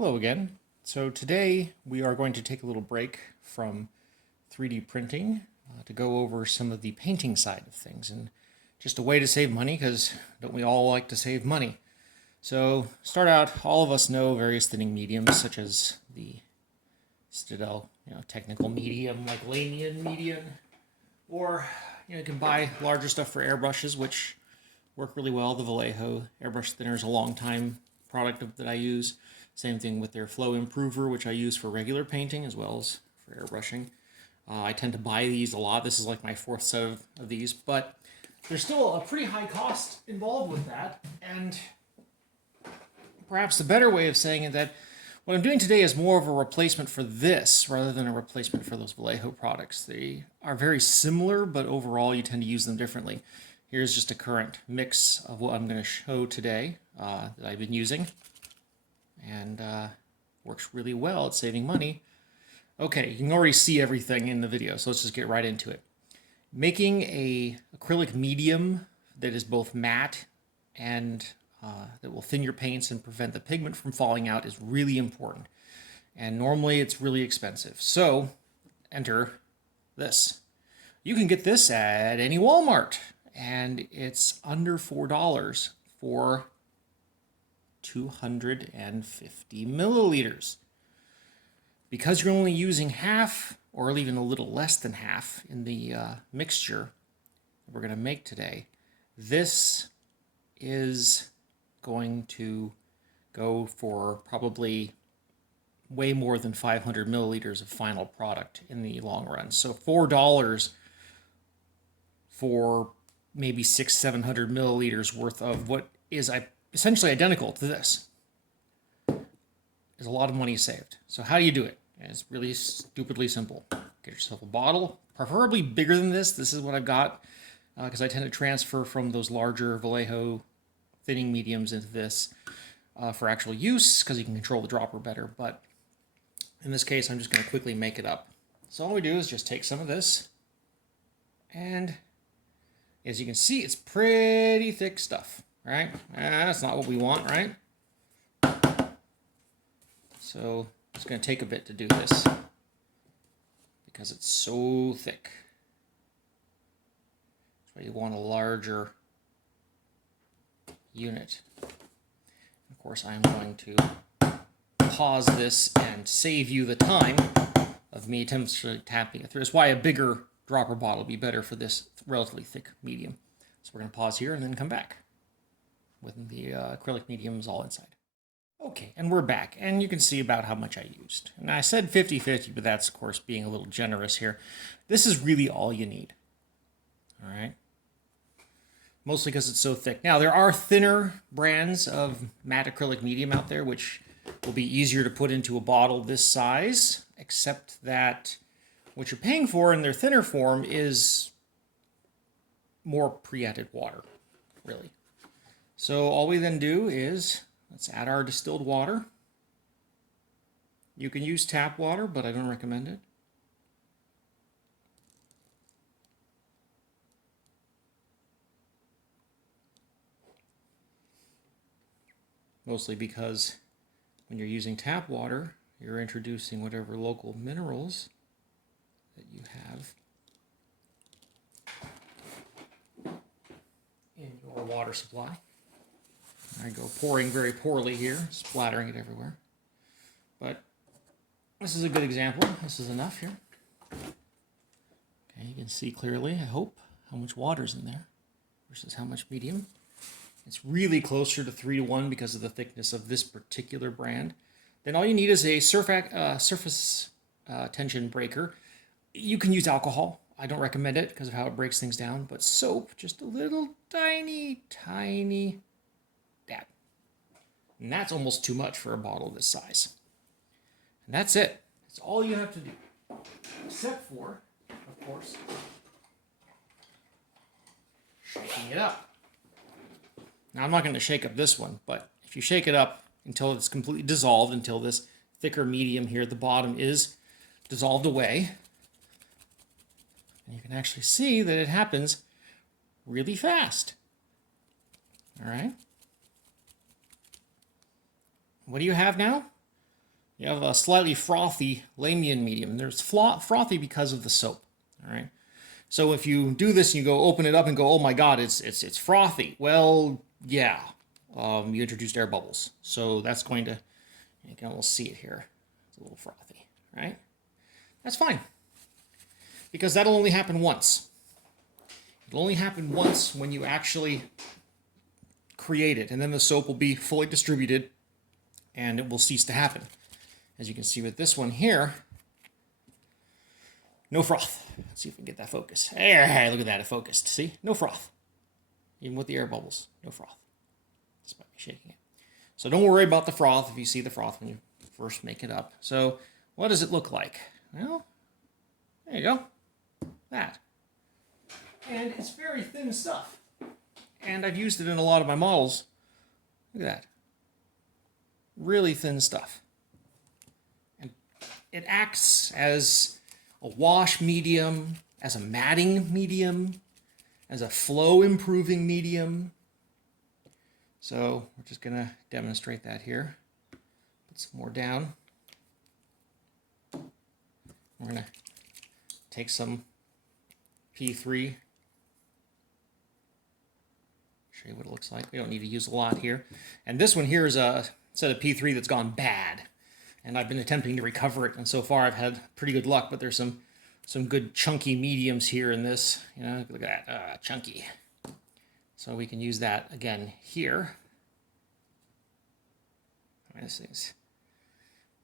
Hello again. So today we are going to take a little break from 3D printing to go over some of the painting side of things, and just a way to save money, because don't we all like to save money? So start out, all of us know various thinning mediums such as the Citadel, technical medium like Lahmian medium, or you can buy larger stuff for airbrushes, which work really well. The Vallejo airbrush thinner is a long time product that I use. Same thing with their flow improver, which I use for regular painting as well as for airbrushing. I tend to buy these a lot. This is like my fourth set of these, but there's still a pretty high cost involved with that. And perhaps the better way of saying it, that what I'm doing today is more of a replacement for this rather than a replacement for those Vallejo products. They are very similar, but overall you tend to use them differently. Here's just a current mix of what I'm going to show today that I've been using. And works really well at saving money. Okay, you can already see everything in the video, so let's just get right into it. Making a acrylic medium that is both matte and that will thin your paints and prevent the pigment from falling out is really important. And normally it's really expensive. So enter this. You can get this at any Walmart, and it's under $4 for 250 milliliters. Because you're only using half, or even a little less than half, in the mixture that we're going to make today, this is going to go for probably way more than 500 milliliters of final product in the long run. So $4 for maybe 600-700 milliliters worth of what is essentially identical to this is a lot of money saved. So how do you do it? It's really stupidly simple. Get yourself a bottle, preferably bigger than this. This is what I've got because I tend to transfer from those larger Vallejo thinning mediums into this for actual use, because you can control the dropper better. But in this case, I'm just going to quickly make it up. So all we do is just take some of this, and as you can see, it's pretty thick stuff, right? That's not what we want, right? So it's going to take a bit to do this because it's so thick. So you want a larger unit. Of course, I'm going to pause this and save you the time of me attempting tapping it through. That's why a bigger dropper bottle would be better for this relatively thick medium. So we're going to pause here and then come back when the acrylic medium is all inside. Okay, and we're back, and you can see about how much I used. And I said 50-50, but that's, of course, being a little generous here. This is really all you need. All right? Mostly because it's so thick. Now, there are thinner brands of matte acrylic medium out there, which will be easier to put into a bottle this size, except that what you're paying for in their thinner form is more pre-added water, really. So all we then do is, let's add our distilled water. You can use tap water, but I don't recommend it. Mostly because when you're using tap water, you're introducing whatever local minerals that you have in your water supply. I go pouring very poorly here, splattering it everywhere. But this is a good example. This is enough here. Okay, you can see clearly, I hope, how much water's in there versus how much medium. It's really closer to 3-to-1 because of the thickness of this particular brand. Then all you need is a surface tension breaker. You can use alcohol. I don't recommend it because of how it breaks things down, but soap, just a little tiny dab. And that's almost too much for a bottle this size. And that's it. That's all you have to do. Except for, of course, shaking it up. Now, I'm not going to shake up this one, but if you shake it up until it's completely dissolved, until this thicker medium here at the bottom is dissolved away, and you can actually see that it happens really fast. All right. What do you have now? You have a slightly frothy Lahmian medium. There's frothy because of the soap. All right. So if you do this and you go open it up and go, oh my God, it's frothy. Well, yeah, you introduced air bubbles. So that's going to, you can almost see it here. It's a little frothy, right? That's fine. Because that'll only happen once. It'll only happen once when you actually create it. And then the soap will be fully distributed and it will cease to happen. As you can see with this one here, no froth. Let's see if we can get that focus. Hey, look at that, it focused. See? No froth. Even with the air bubbles, no froth. Despite me shaking it. So don't worry about the froth if you see the froth when you first make it up. So what does it look like? Well, there you go. That. And it's very thin stuff. And I've used it in a lot of my models. Look at that. Really thin stuff. And it acts as a wash medium, as a matting medium, as a flow improving medium. So we're just going to demonstrate that here. Put some more down. We're going to take some P3. Show you what it looks like. We don't need to use a lot here. And this one here is a set of P3 that's gone bad. And I've been attempting to recover it, and so far I've had pretty good luck, but there's some good chunky mediums here in this. You know, look at that, chunky. So we can use that again here. This thing's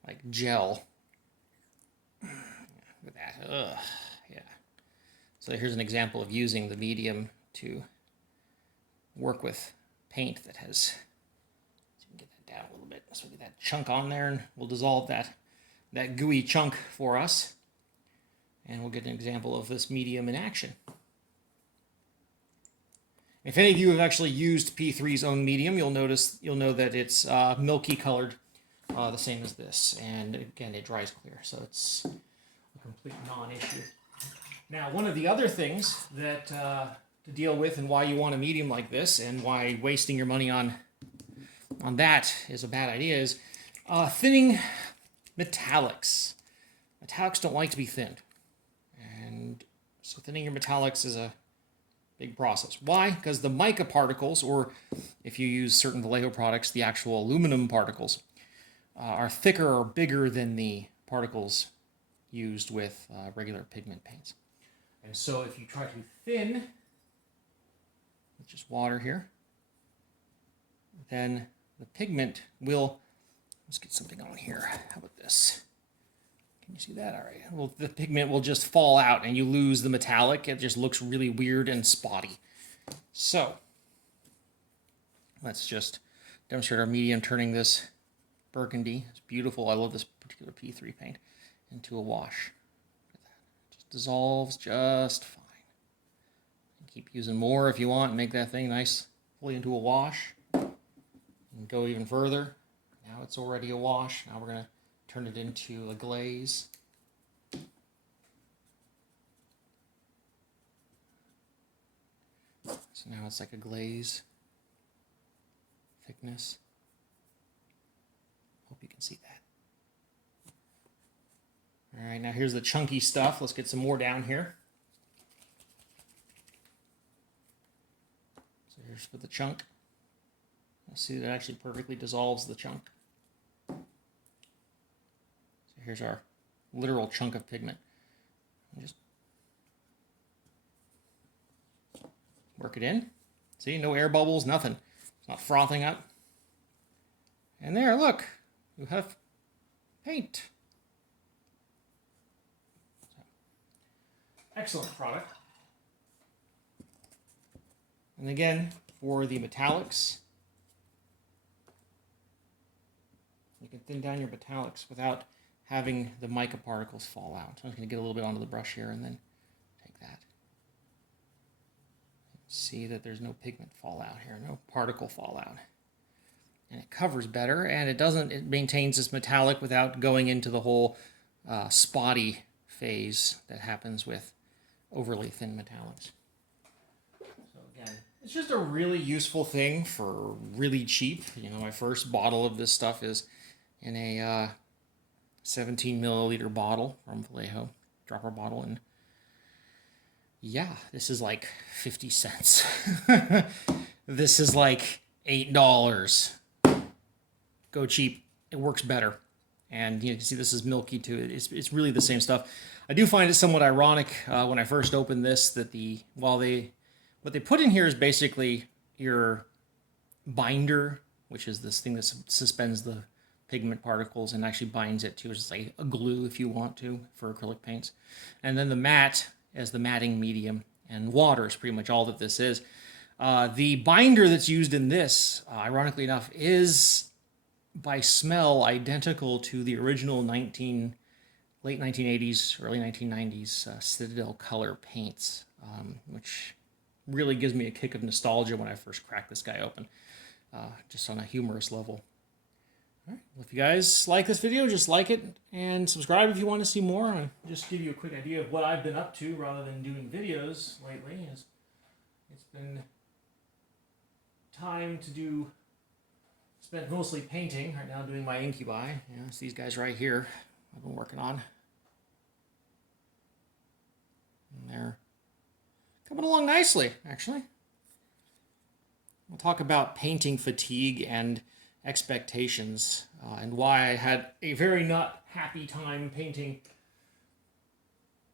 like gel. Look at that, yeah. So here's an example of using the medium to work with paint that has, so you can get that down a little bit. So we get that chunk on there and we'll dissolve that gooey chunk for us. And we'll get an example of this medium in action. If any of you have actually used P3's own medium, you'll know that it's milky colored, the same as this. And again, it dries clear, so it's a complete non-issue. Now, one of the other things that to deal with and why you want a medium like this and why wasting your money on that is a bad idea is thinning metallics. Metallics don't like to be thinned. And so thinning your metallics is a big process. Why? Because the mica particles, or if you use certain Vallejo products, the actual aluminum particles, are thicker or bigger than the particles used with regular pigment paints. And so if you try to thin with just water here, then the pigment will, let's get something on here. How about this? Can you see that? All right. Well, the pigment will just fall out and you lose the metallic. It just looks really weird and spotty. So let's just demonstrate our medium turning this burgundy. It's beautiful. I love this particular P3 paint into a wash. It just dissolves just fine. Keep using more if you want. Make that thing nice, fully into a wash. And go even further. Now it's already a wash. Now we're going to turn it into a glaze. So now it's like a glaze thickness. Hope you can see that. All right, now here's the chunky stuff. Let's get some more down here. So here's for the chunk. You'll see that it actually perfectly dissolves the chunk. Here's our literal chunk of pigment. Just work it in. See, no air bubbles, nothing. It's not frothing up. And there, look, you have paint. Excellent product. And again, for the metallics, you can thin down your metallics without having the mica particles fall out. So I'm just going to get a little bit onto the brush here and then take that. See that there's no pigment fallout here, no particle fallout. And it covers better, and it maintains this metallic without going into the whole spotty phase that happens with overly thin metallics. So again, it's just a really useful thing for really cheap. You know, my first bottle of this stuff is in a 17 milliliter bottle from Vallejo, dropper bottle, and yeah, this is like 50 cents. This is like $8. Go cheap. It works better. And you can see this is milky too. It's really the same stuff. I do find it somewhat ironic when I first opened this that what they put in here is basically your binder, which is this thing that suspends the pigment particles and actually binds it to. It's like a glue if you want to for acrylic paints. And then the mat as the matting medium, and water is pretty much all that this is. The binder that's used in this, ironically enough, is by smell identical to the original late 1980s, early 1990s Citadel color paints, which really gives me a kick of nostalgia when I first cracked this guy open, just on a humorous level. All right. Well, if you guys like this video, just like it and subscribe if you want to see more. I'll just give you a quick idea of what I've been up to rather than doing videos lately. It's been time to spent mostly painting. Right now doing my incubi. It's these guys right here I've been working on. And they're coming along nicely, actually. We'll talk about painting fatigue and expectations, and why I had a very not happy time painting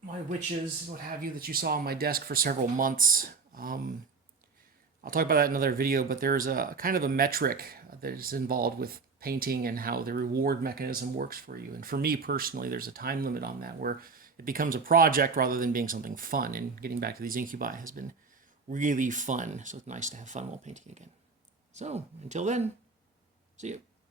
my witches, what have you, that you saw on my desk for several months. I'll talk about that in another video, but there's a kind of a metric that is involved with painting and how the reward mechanism works for you. And for me personally, there's a time limit on that where it becomes a project rather than being something fun. And getting back to these incubi has been really fun. So it's nice to have fun while painting again. So until then, see you.